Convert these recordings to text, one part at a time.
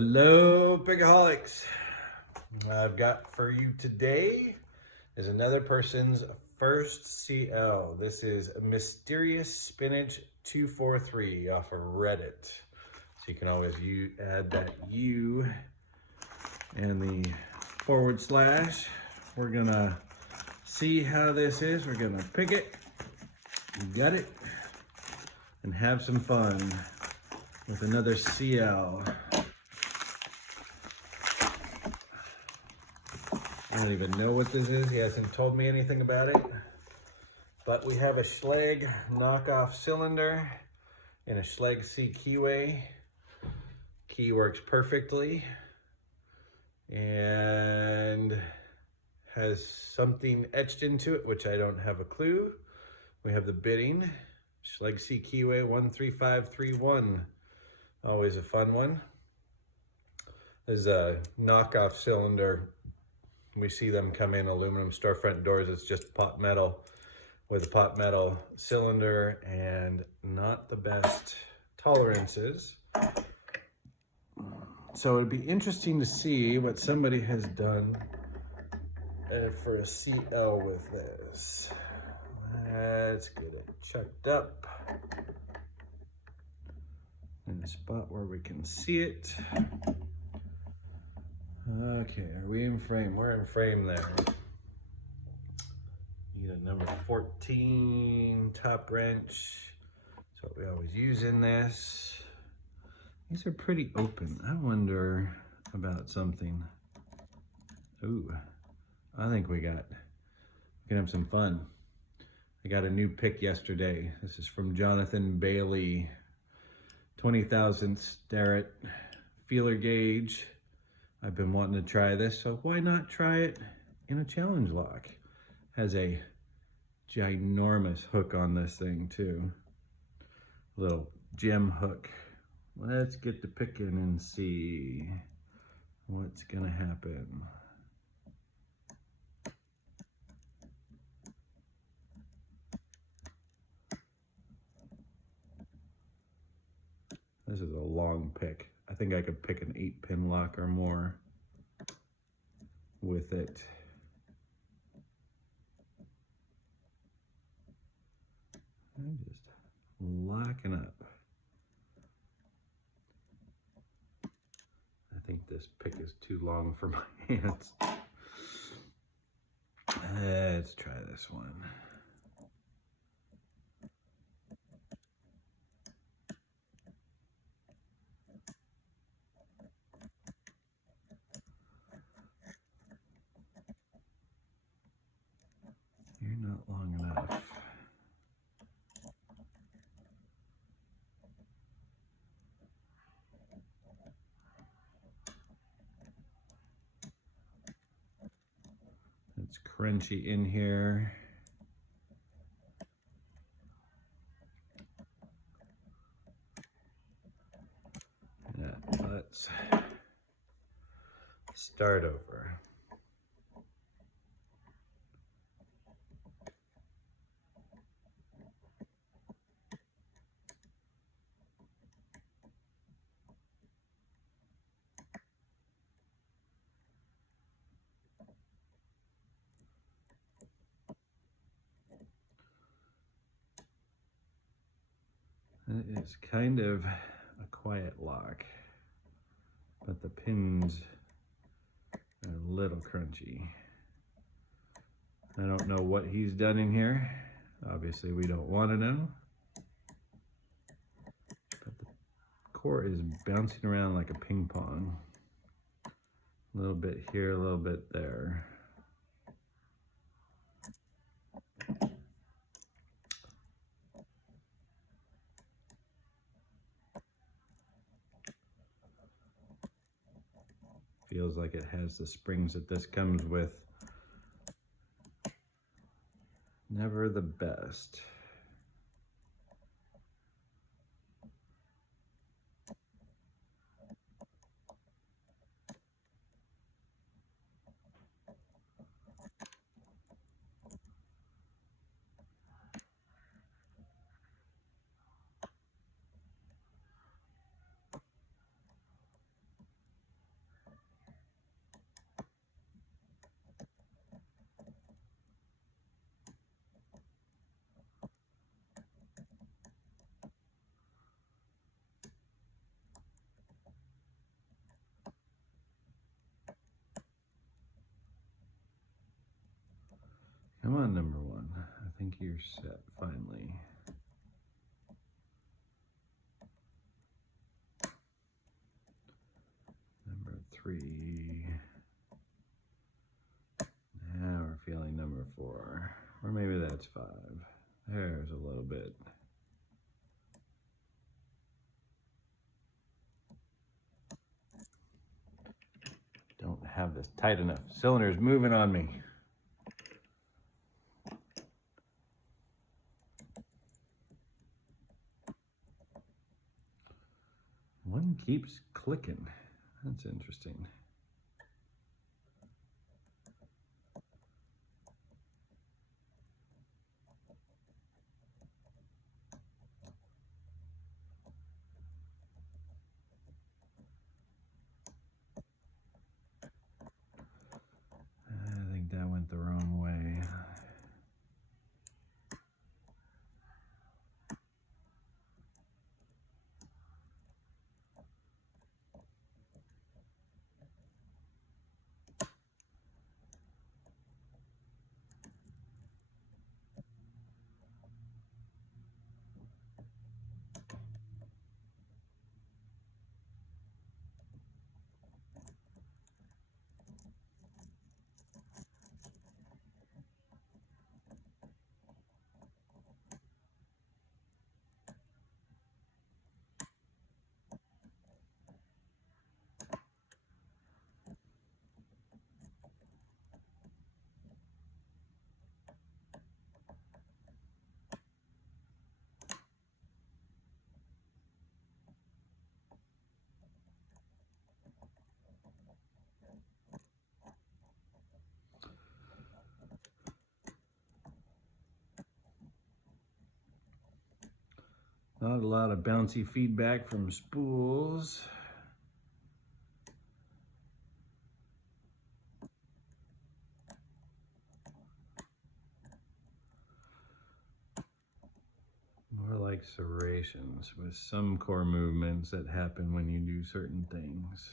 Hello, Pigaholics. I've got for you today is another person's first CL. This is MysteriousSpinach245 off of Reddit. So you can always add that U and the /. We're gonna see how this is. We're gonna pick it, gut it, and have some fun with another CL. I don't even know what this is. He hasn't told me anything about it. But we have a Schlage knockoff cylinder in a Schlage C keyway. Key works perfectly and has something etched into it, which I don't have a clue. We have the bidding. Schlage C keyway 13531. Always a fun one. There's a knockoff cylinder. We see them come in aluminum storefront doors. It's just pot metal with a pot metal cylinder and not the best tolerances. So it'd be interesting to see what somebody has done for a CL with this. Let's get it checked up in a spot where we can see it. Okay, are we in frame? We're in frame there. Need a number 14 top wrench. That's what we always use in this. These are pretty open. I wonder about something. Ooh, I think we can have some fun. I got a new pick yesterday. This is from Jonathan Bailey. 20 thousandths Starrett feeler gauge. I've been wanting to try this, so why not try it in a challenge lock? Has a ginormous hook on this thing too. Little gem hook. Let's get to picking and see what's gonna happen. This is a long pick. I think I could pick an 8-pin lock or more with it. I'm just locking up. I think this pick is too long for my hands. Let's try this one. You're not long enough. It's crunchy in here. Yeah, let's start over. It is kind of a quiet lock, but the pins are a little crunchy. I don't know what he's done in here. Obviously, we don't want to know. But the core is bouncing around like a ping pong. A little bit here, a little bit there. Feels like it has the springs that this comes with. Never the best. Come on, number one. I think you're set, finally. Number 3. Now we're feeling number 4. Or maybe that's 5. There's a little bit. Don't have this tight enough. Cylinder's moving on me. One keeps clicking. That's interesting. I think that went the wrong way. Not a lot of bouncy feedback from spools. More like serrations with some core movements that happen when you do certain things.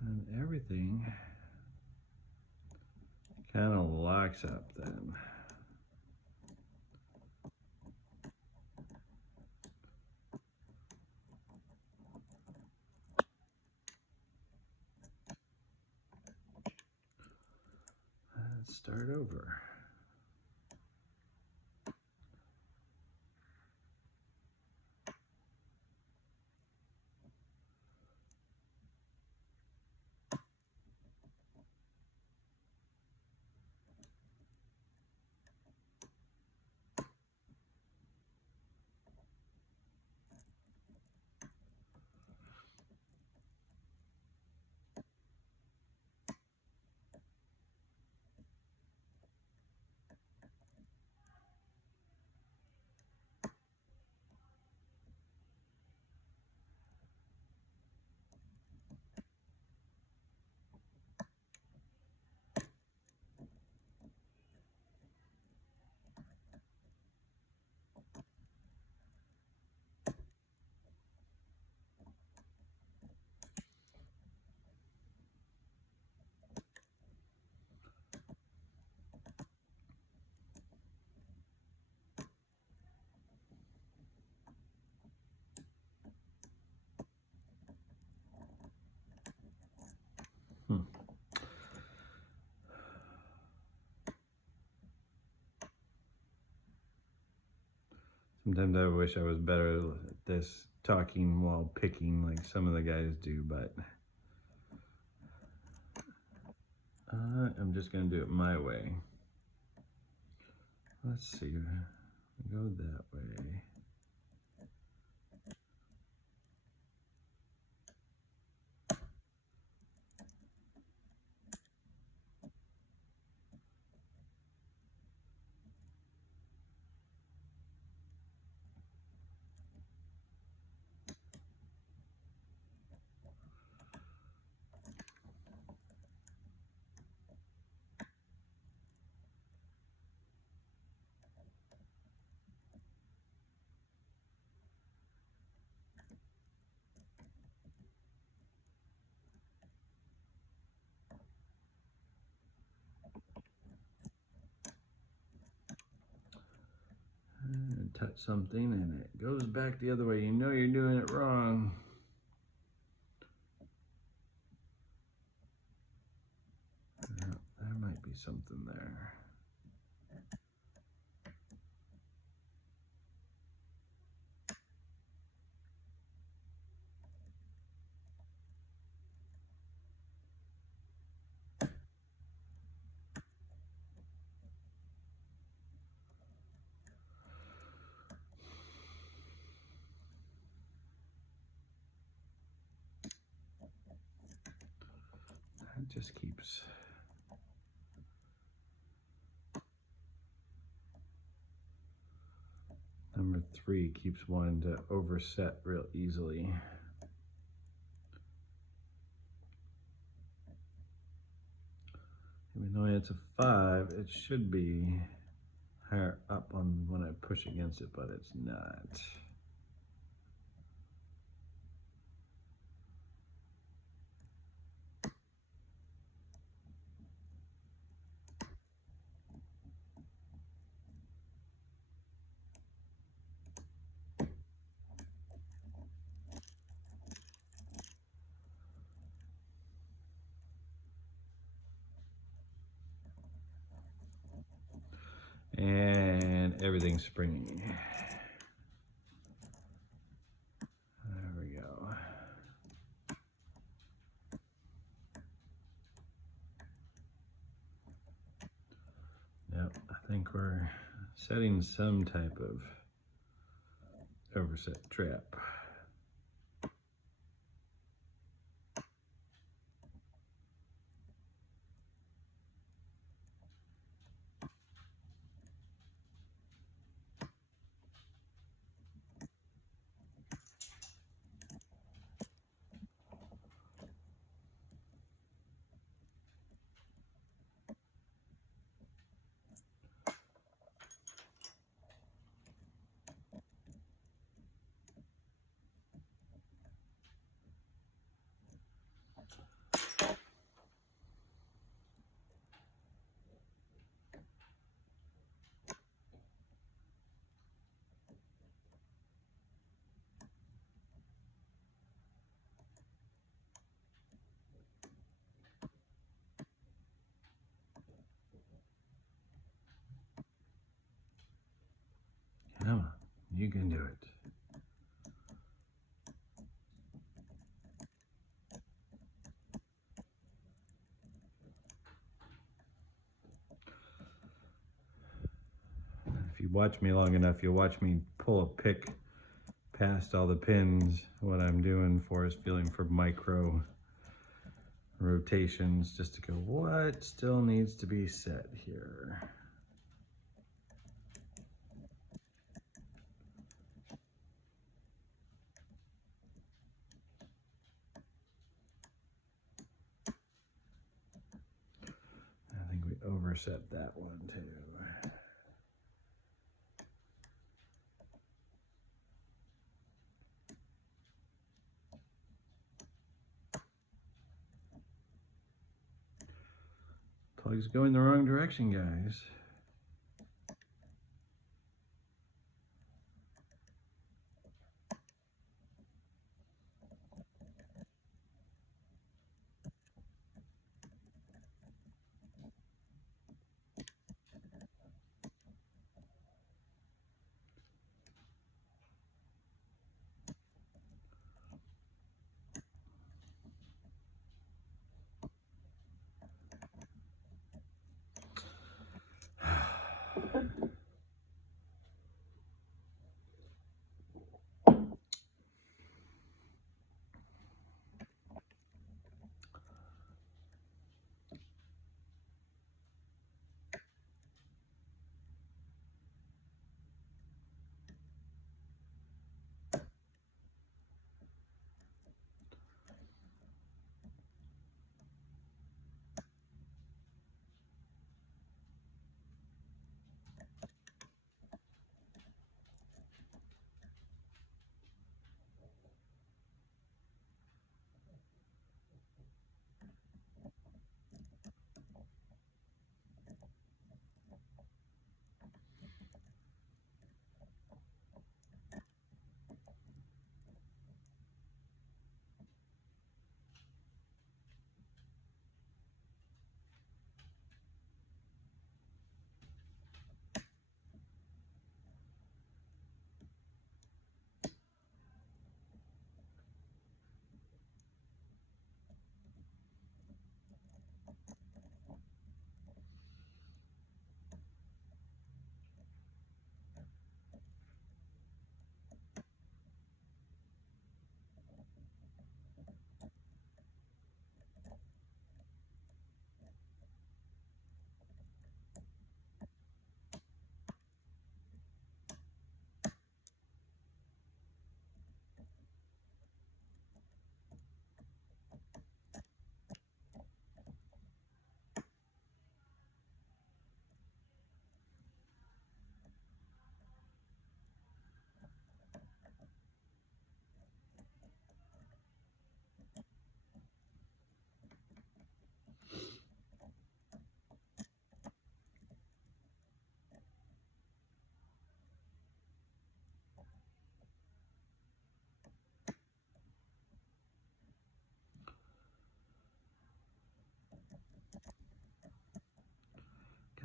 And everything kind of locks up then. Let's start over. Sometimes I wish I was better at this, talking while picking like some of the guys do, but I'm just going to do it my way. Let's see, go that way. touch something and it goes back the other way. You know you're doing it wrong. There might be something there. It just keeps number 3 keeps wanting to overset real easily. Even though it's a 5, it should be higher up on when I push against it, but it's not. And everything's springy. There we go. Yep, I think we're setting some type of overset trap. Come on, you can do it. If you watch me long enough, you'll watch me pull a pick past all the pins. What I'm doing for is feeling for micro rotations just to go, what still needs to be set here? I think we overset that one too. Plug's going the wrong direction, guys.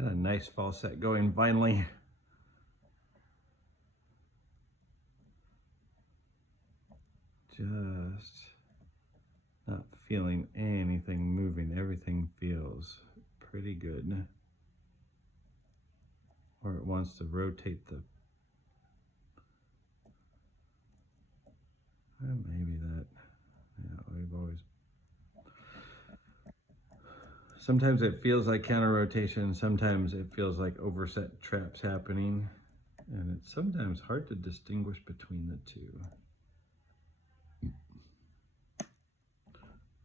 Got a nice fall set going finally. Just not feeling anything moving. Everything feels pretty good. Or it wants to rotate the... maybe that. Yeah, we've always... Sometimes it feels like counter rotation. Sometimes it feels like overset traps happening. And it's sometimes hard to distinguish between the two.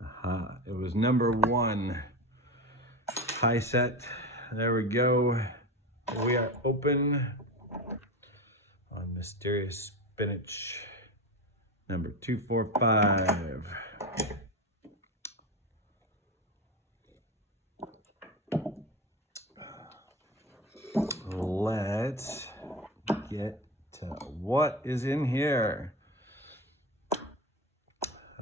Aha, it was number one. High set. There we go. We are open on Mysterious Spinach number 245. Let's get to what is in here. I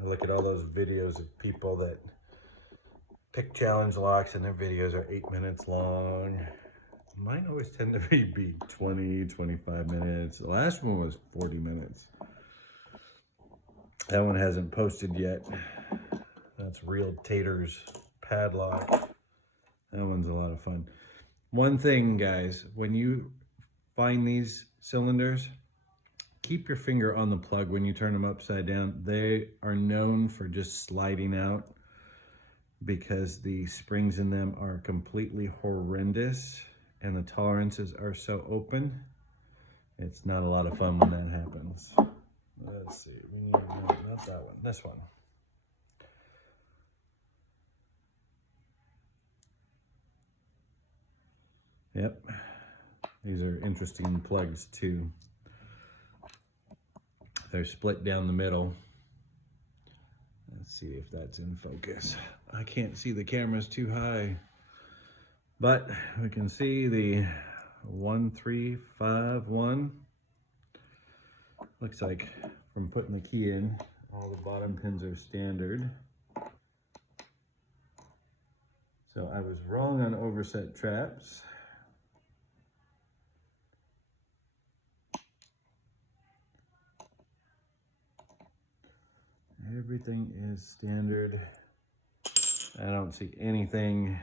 look at all those videos of people that pick challenge locks and their videos are 8 minutes long. Mine always tend to be 20, 25 minutes. The last one was 40 minutes. That one hasn't posted yet. That's Real Tater's padlock. That one's a lot of fun. One thing, guys, when you find these cylinders, keep your finger on the plug when you turn them upside down. They are known for just sliding out because the springs in them are completely horrendous and the tolerances are so open. It's not a lot of fun when that happens. Let's see, we need, not that one, this one. Yep, these are interesting plugs too. They're split down the middle. Let's see if that's in focus. I can't see, the camera's too high. But we can see the 1351. Looks like from putting the key in, all the bottom pins are standard. So I was wrong on overset traps. Everything is standard. I don't see anything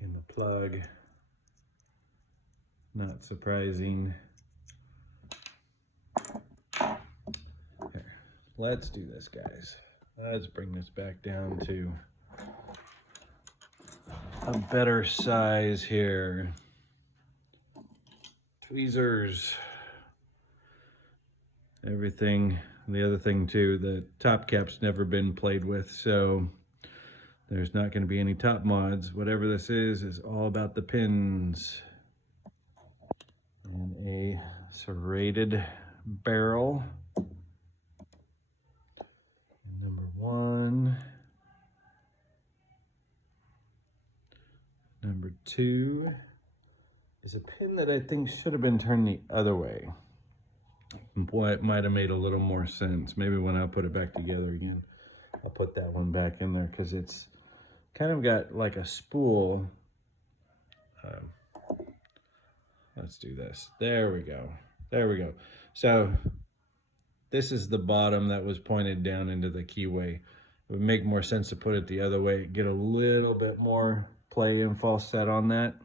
in the plug. Not surprising. Here, let's do this, guys. Let's bring this back down to a better size here. Tweezers. Everything. The other thing too, the top cap's never been played with, so there's not going to be any top mods. Whatever this is all about the pins. And a serrated barrel. Number one. Number two is a pin that I think should have been turned the other way. Boy, it might have made a little more sense. Maybe when I put it back together again, I'll put that one back in there because it's kind of got like a spool. Let's do this. There we go. There we go. So this is the bottom that was pointed down into the keyway. It would make more sense to put it the other way, get a little bit more play and false set on that.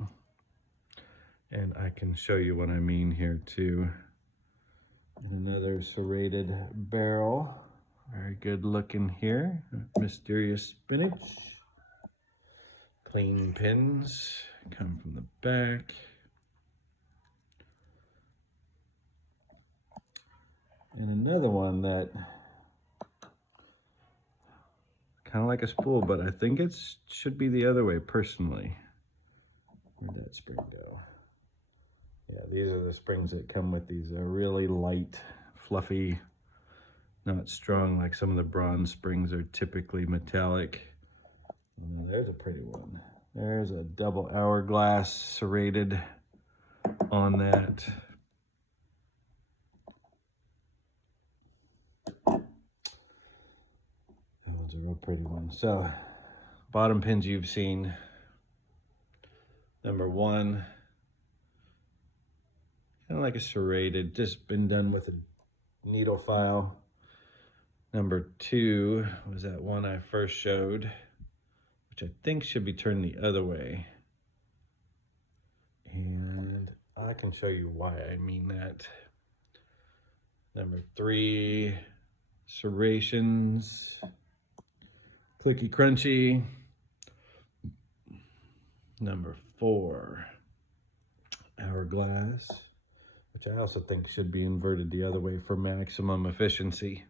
And I can show you what I mean here too. And another serrated barrel. Very good looking here. Mysterious Spinach. Clean pins come from the back. And another one that kind of like a spool, but I think it should be the other way personally. Where'd that spring go? Yeah, these are the springs that come with these. They're really light, fluffy, not strong like some of the bronze springs are typically metallic. And then there's a pretty one. There's a double hourglass serrated on that. That one's a real pretty one. So, bottom pins you've seen. Number 1, kind of like a serrated, just been done with a needle file. Number 2 was that one I first showed, which I think should be turned the other way. And I can show you why I mean that. Number 3, serrations, clicky crunchy. Number 4, hourglass, which I also think should be inverted the other way for maximum efficiency.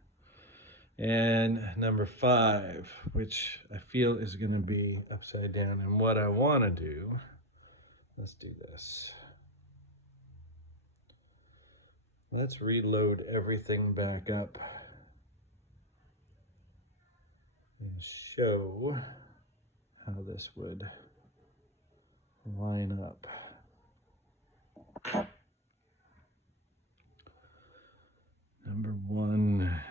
And number 5, which I feel is going to be upside down. And what I want to do, let's do this. Let's reload everything back up and show how this would line up. Number 1,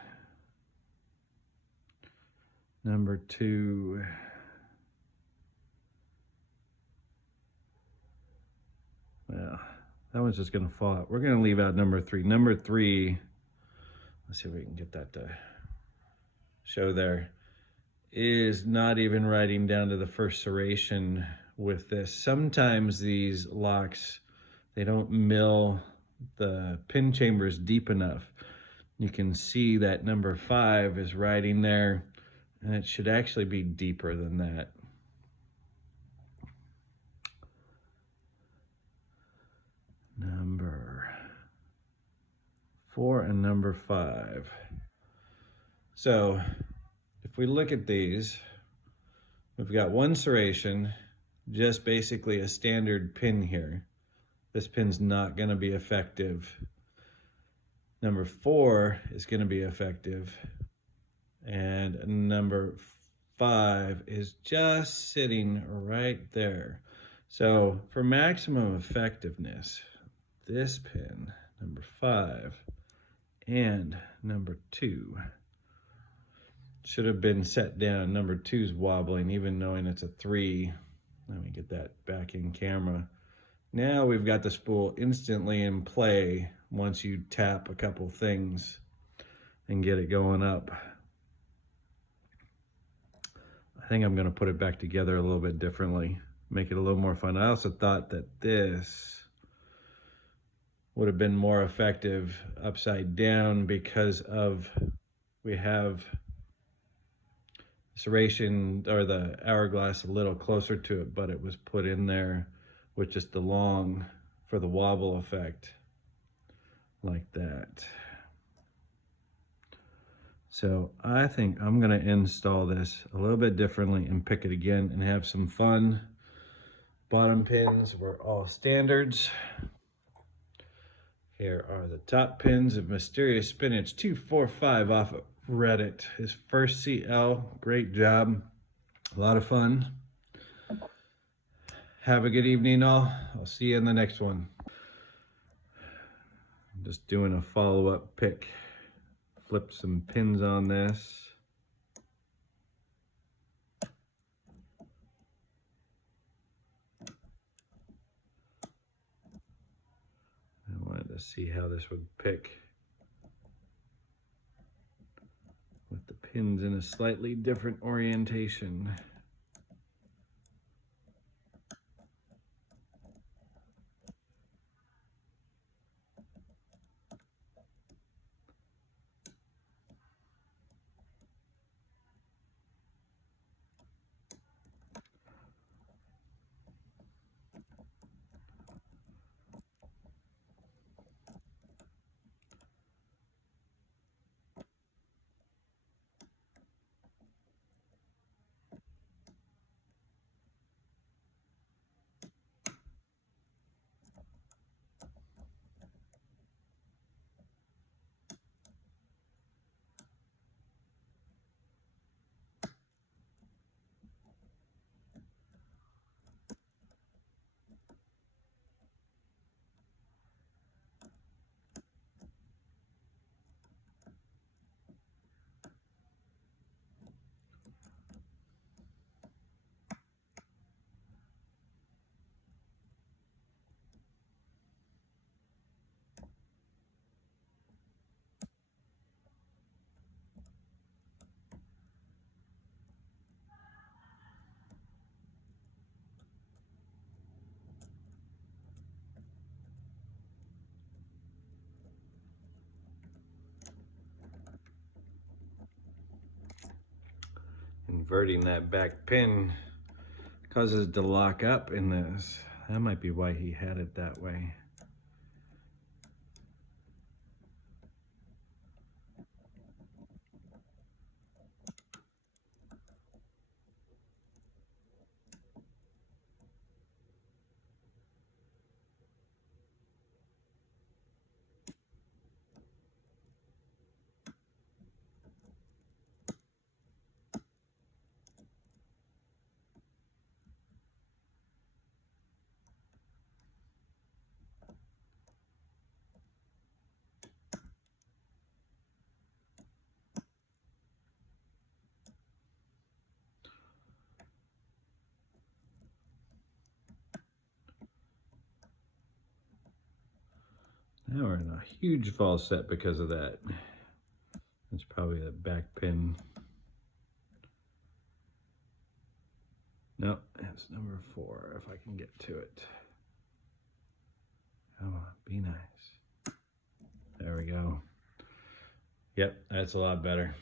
number 2, well, that one's just gonna fall out. We're gonna leave out number 3. Number 3, let's see if we can get that to show there, is not even writing down to the first serration with this. Sometimes these locks, they don't mill the pin chambers deep enough. You can see that number 5 is writing there, and it should actually be deeper than that. Number 4 and number 5. So if we look at these, we've got one serration, just basically a standard pin here. This pin's not going to be effective. Number 4 is going to be effective. And number 5 is just sitting right there. So for maximum effectiveness, this pin, number 5, and number 2 should have been set down. Number 2's wobbling, even knowing it's a 3. Let me get that back in camera. Now we've got the spool instantly in play once you tap a couple things and get it going up. I think I'm going to put it back together a little bit differently, make it a little more fun. I also thought that this would have been more effective upside down because of, we have serration or the hourglass a little closer to it, but it was put in there with just the long for the wobble effect like that. So I think I'm gonna install this a little bit differently and pick it again and have some fun. Bottom pins were all standards. Here are the top pins of MysteriousSpinach245 off of Reddit. His first CL, great job, a lot of fun. Have a good evening all. I'll see you in the next one. I'm just doing a follow-up pick. Flip some pins on this. I wanted to see how this would pick with the pins in a slightly different orientation. inverting that back pin causes it to lock up in this. That might be why he had it that way. Now we're in a huge false set because of that. It's probably the back pin. Nope, that's number 4 if I can get to it. Come on, be nice. There we go. Yep, that's a lot better.